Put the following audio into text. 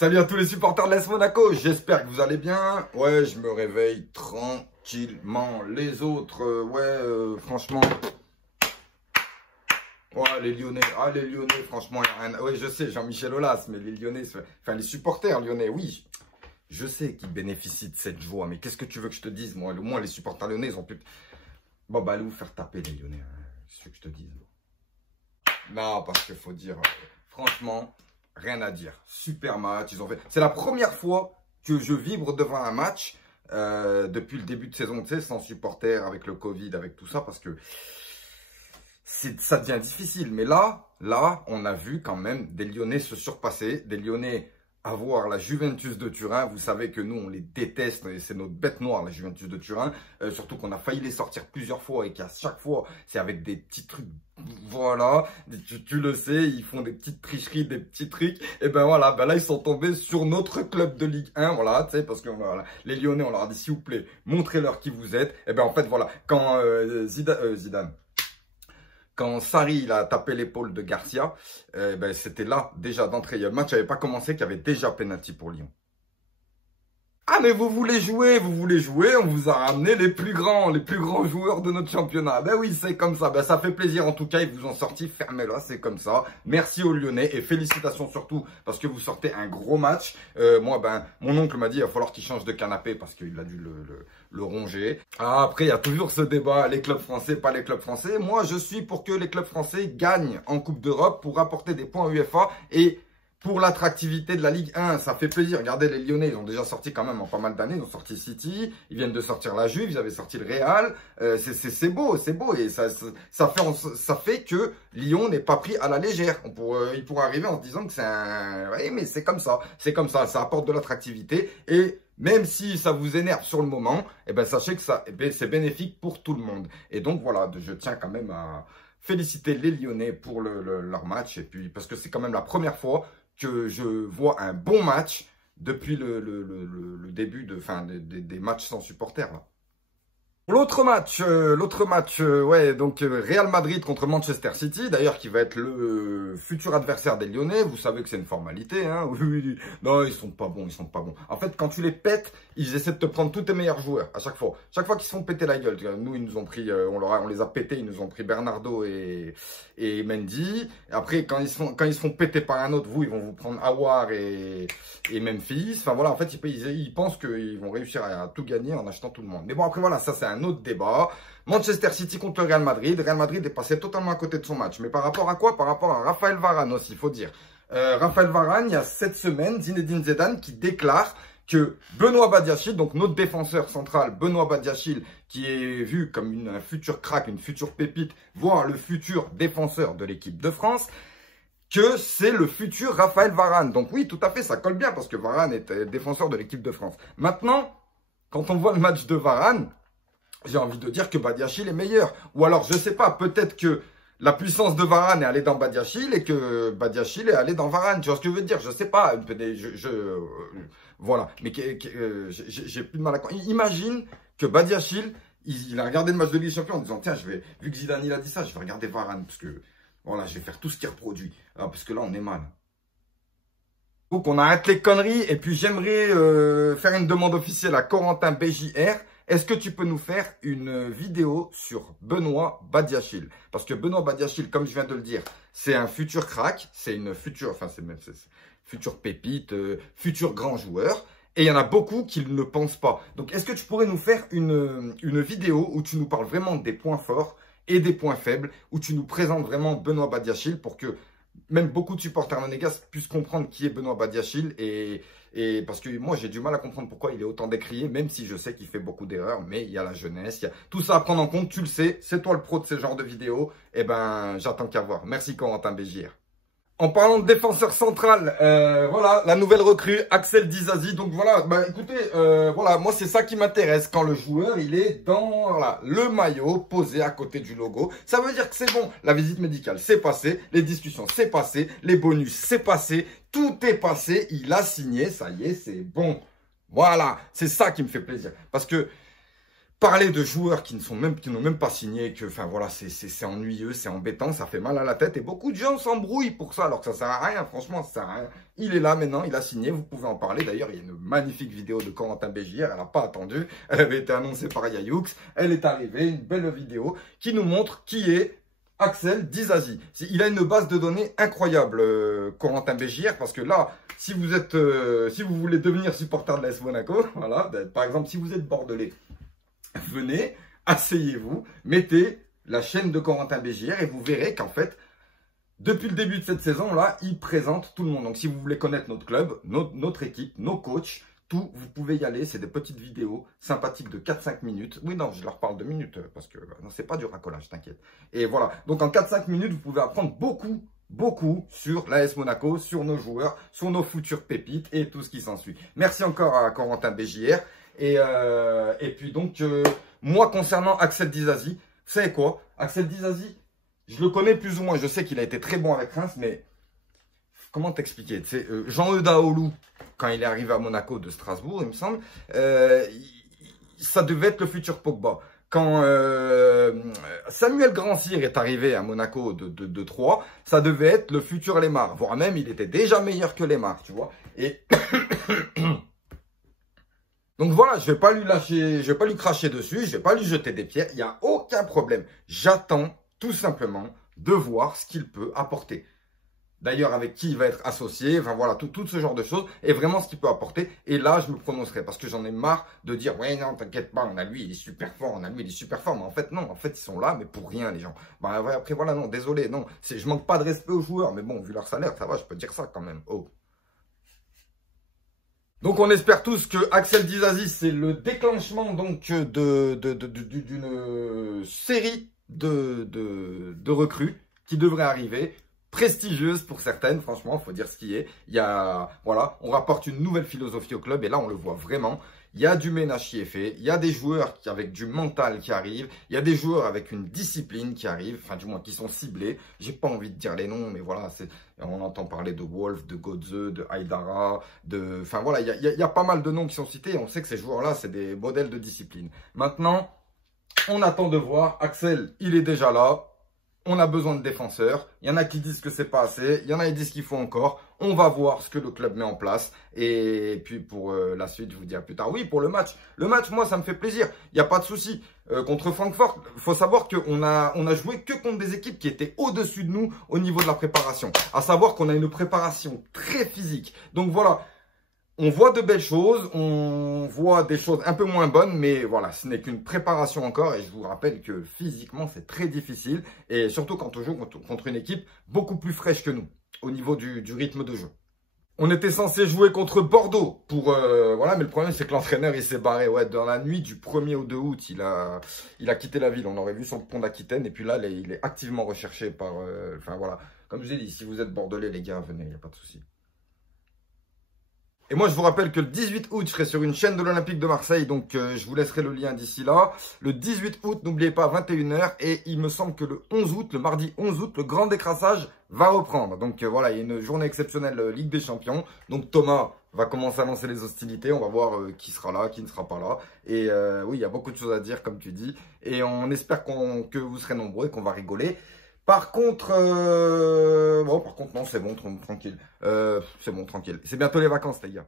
Salut à tous les supporters de l'AS Monaco, j'espère que vous allez bien. Ouais, je me réveille tranquillement. Les autres, franchement... Ouais, les Lyonnais, franchement, y a rien... Ouais, je sais, Jean-Michel Aulas, mais les Lyonnais, enfin les supporters lyonnais, oui. Je sais qu'ils bénéficient de cette joie, mais qu'est-ce que tu veux que je te dise, moi? Au moins, les supporters lyonnais, ils ont pu... Bon, bah, allez vous faire taper, les Lyonnais, hein. C'est ce que je te dise. Non, parce qu'il faut dire, franchement... Rien à dire. Super match. Ils ont fait. C'est la première fois que je vibre devant un match depuis le début de saison, tu sais, sans supporters, avec le Covid, avec tout ça, parce que ça devient difficile. Mais là, on a vu quand même des Lyonnais se surpasser, des Lyonnais avoir la Juventus de Turin. Vous savez que nous, on les déteste, et c'est notre bête noire, la Juventus de Turin. Surtout qu'on a failli les sortir plusieurs fois et qu'à chaque fois, c'est avec des petits trucs. Voilà, tu le sais, ils font des petites tricheries, des petits trucs. Et ben voilà, ben là, ils sont tombés sur notre club de Ligue 1. Voilà, tu sais, parce que voilà, les Lyonnais, on leur a dit, s'il vous plaît, montrez-leur qui vous êtes. Et ben en fait, voilà, quand Zidane. Quand Sarri il a tapé l'épaule de Garcia, ben, c'était là, déjà d'entrée. Le match n'avait pas commencé, qu'il y avait déjà pénalty pour Lyon. Ah mais vous voulez jouer, on vous a ramené les plus grands joueurs de notre championnat. Ben oui, c'est comme ça, ben ça fait plaisir en tout cas, ils vous ont sorti, fermez-la, c'est comme ça. Merci aux Lyonnais et félicitations surtout parce que vous sortez un gros match. Moi, ben, mon oncle m'a dit il va falloir qu'il change de canapé parce qu'il a dû le ronger. Ah, après, il y a toujours ce débat, les clubs français, pas les clubs français. Moi, je suis pour que les clubs français gagnent en Coupe d'Europe pour apporter des points UEFA et... pour l'attractivité de la Ligue 1, ça fait plaisir. Regardez, les Lyonnais, ils ont déjà sorti quand même en pas mal d'années. Ils ont sorti City, ils viennent de sortir la Juve, ils avaient sorti le Real. C'est beau, c'est beau. Et ça fait que Lyon n'est pas pris à la légère. Il pourrait arriver en se disant que c'est un... Oui, mais c'est comme ça. C'est comme ça. Ça apporte de l'attractivité. Et même si ça vous énerve sur le moment, eh ben, sachez que c'est bénéfique pour tout le monde. Et donc, voilà, je tiens quand même à féliciter les Lyonnais pour leur match. Et puis, parce que c'est quand même la première fois que je vois un bon match depuis le début des matchs sans supporters. Là. L'autre match, ouais, donc Real Madrid contre Manchester City, d'ailleurs qui va être le futur adversaire des Lyonnais. Vous savez que c'est une formalité, hein. Oui. Non, ils sont pas bons. En fait, quand tu les pètes, ils essaient de te prendre tous tes meilleurs joueurs à chaque fois. Chaque fois qu'ils se font péter la gueule. Nous, ils nous ont pris, on les a pétés, ils nous ont pris Bernardo et Mendy. Et après, quand ils se font péter par un autre, ils vont vous prendre Aouar et Memphis. Enfin voilà, en fait, ils pensent qu'ils vont réussir à tout gagner en achetant tout le monde. Mais bon, après voilà, ça c'est un autre débat. Manchester City contre le Real Madrid. Real Madrid est passé totalement à côté de son match. Mais par rapport à quoi? Par rapport à Raphaël Varane aussi, il faut dire. Raphaël Varane, il y a cette semaine, Zinedine Zidane qui déclare que Benoît Badiachil, donc notre défenseur central, Benoît Badiachil, qui est vu comme un futur crack, une future pépite, voire le futur défenseur de l'équipe de France, que c'est le futur Raphaël Varane. Donc oui, tout à fait, ça colle bien parce que Varane est défenseur de l'équipe de France. Maintenant, quand on voit le match de Varane, j'ai envie de dire que Badiachil est meilleur. Ou alors, je sais pas, peut-être que la puissance de Varane est allée dans Badiachil et que Badiachil est allé dans Varane. Tu vois ce que je veux dire? Je sais pas. Voilà. Mais j'ai plus de mal à... Imagine que Badiachil, il a regardé le match de Ligue des Champions en disant, tiens, vu que Zidane il a dit ça, je vais regarder Varane parce que... Voilà, je vais faire tout ce qui reproduit. Parce que là, on est mal. Donc, on arrête les conneries. Et puis, j'aimerais faire une demande officielle à Corentin BJR. Est-ce que tu peux nous faire une vidéo sur Benoît Badiachil? Parce que Benoît Badiachil, comme je viens de le dire, c'est un futur crack. C'est une future, future pépite, futur grand joueur. Et il y en a beaucoup qui ne le pensent pas. Donc, est-ce que tu pourrais nous faire une vidéo où tu nous parles vraiment des points forts et des points faibles, où tu nous présentes vraiment Benoît Badiachil pour que même beaucoup de supporters monégasques puissent comprendre qui est Benoît Badiachil et parce que moi j'ai du mal à comprendre pourquoi il est autant décrié, même si je sais qu'il fait beaucoup d'erreurs, mais il y a la jeunesse, il y a tout ça à prendre en compte, tu le sais, c'est toi le pro de ce genre de vidéos, et ben j'attends qu'à voir. Merci Corentin Bégier. En parlant de défenseur central, voilà, la nouvelle recrue, Axel Disasi. Donc voilà, bah écoutez, voilà, moi c'est ça qui m'intéresse quand le joueur, il est dans le maillot posé à côté du logo. Ça veut dire que c'est bon, la visite médicale c'est passé, les discussions c'est passé, les bonus c'est passé, tout est passé, il a signé, ça y est, c'est bon. Voilà, c'est ça qui me fait plaisir. Parce que parler de joueurs qui n'ont même pas signé, que, enfin voilà, c'est ennuyeux, c'est embêtant, ça fait mal à la tête et beaucoup de gens s'embrouillent pour ça, alors que ça sert à rien, franchement, ça sert à rien. Il est là maintenant, il a signé, vous pouvez en parler. D'ailleurs, il y a une magnifique vidéo de Corentin Bégier, elle n'a pas attendu, elle avait été annoncée par Yayoux, elle est arrivée, une belle vidéo qui nous montre qui est Axel Disasi. Il a une base de données incroyable, Corentin Bégier, parce que là, si vous voulez devenir supporter de l'AS Monaco, voilà, par exemple, si vous êtes bordelais, venez, asseyez-vous, mettez la chaîne de Corentin Bégier et vous verrez qu'en fait, depuis le début de cette saison-là, il présente tout le monde. Donc, si vous voulez connaître notre club, notre équipe, nos coachs, tout, vous pouvez y aller. C'est des petites vidéos sympathiques de 4-5 minutes. Oui, non, je leur parle de minutes parce que non, c'est pas du racolage, t'inquiète. Et voilà. Donc, en 4-5 minutes, vous pouvez apprendre beaucoup sur l'AS Monaco, sur nos joueurs, sur nos futures pépites et tout ce qui s'ensuit. Merci encore à Corentin Bégier. Et puis donc, moi, concernant Axel Disasi, vous savez quoi? Axel Disasi, je le connais plus ou moins. Je sais qu'il a été très bon avec Reims, mais comment t'expliquer? Jean-Eudes Aoulou, quand il est arrivé à Monaco de Strasbourg, il me semble, ça devait être le futur Pogba. Quand Samuel Grandsir est arrivé à Monaco de Troyes, ça devait être le futur Lemar. Voire même, il était déjà meilleur que Lemar, tu vois. Et donc voilà, je vais pas lui lâcher, je vais pas lui cracher dessus, je vais pas lui jeter des pierres, il n'y a aucun problème. J'attends tout simplement de voir ce qu'il peut apporter. D'ailleurs, avec qui il va être associé, enfin voilà, tout ce genre de choses, et vraiment ce qu'il peut apporter. Et là, je me prononcerai, parce que j'en ai marre de dire, ouais, non, t'inquiète pas, on a lui, il est super fort, on a lui, il est super fort. Mais en fait, non, en fait, ils sont là, mais pour rien, les gens. Bah, ouais, après, voilà, non, désolé, non, je manque pas de respect aux joueurs, mais bon, vu leur salaire, ça va, je peux dire ça quand même. Oh. Donc on espère tous que Axel Disasi, c'est le déclenchement donc d'une série de recrues qui devrait arriver, prestigieuse pour certaines, franchement, il faut dire ce qui est. Il y a, voilà, on rapporte une nouvelle philosophie au club et là on le voit vraiment. Il y a du ménage qui est fait, il y a des joueurs avec du mental qui arrivent, il y a des joueurs avec une discipline qui arrivent, enfin du moins qui sont ciblés. J'ai pas envie de dire les noms, mais voilà, on entend parler de Wolf, de Godze, de Haidara, enfin voilà, il y a pas mal de noms qui sont cités et on sait que ces joueurs-là, c'est des modèles de discipline. Maintenant, on attend de voir. Axel, il est déjà là. On a besoin de défenseurs. Il y en a qui disent que c'est pas assez. Il y en a qui disent qu'il faut encore. On va voir ce que le club met en place. Et puis pour la suite, je vous dirai plus tard. Oui, pour le match. Le match, moi, ça me fait plaisir. Il n'y a pas de souci. Contre Francfort, il faut savoir qu'on a joué que contre des équipes qui étaient au-dessus de nous au niveau de la préparation. À savoir qu'on a une préparation très physique. Donc voilà. On voit de belles choses, on voit des choses un peu moins bonnes, mais voilà, ce n'est qu'une préparation encore. Et je vous rappelle que physiquement, c'est très difficile. Et surtout quand on joue contre une équipe beaucoup plus fraîche que nous, au niveau du rythme de jeu. On était censé jouer contre Bordeaux, voilà, mais le problème c'est que l'entraîneur il s'est barré. Ouais, dans la nuit du 1er au 2 août, il a quitté la ville. On aurait vu sur le pont d'Aquitaine. Et puis là, il est activement recherché par... enfin voilà, comme je l'ai dit, si vous êtes bordelais, les gars, venez, il n'y a pas de souci. Et moi, je vous rappelle que le 18 août, je serai sur une chaîne de l'Olympique de Marseille. Donc, je vous laisserai le lien d'ici là. Le 18 août, n'oubliez pas, 21 h. Et il me semble que le 11 août, le mardi 11 août, le grand décrassage va reprendre. Donc, voilà, il y a une journée exceptionnelle Ligue des Champions. Donc, Thomas va commencer à lancer les hostilités. On va voir qui sera là, qui ne sera pas là. Et oui, il y a beaucoup de choses à dire, comme tu dis. Et on espère que vous serez nombreux et qu'on va rigoler. Par contre, bon, non, c'est bon, tranquille. C'est bon, tranquille. C'est bientôt les vacances, les gars.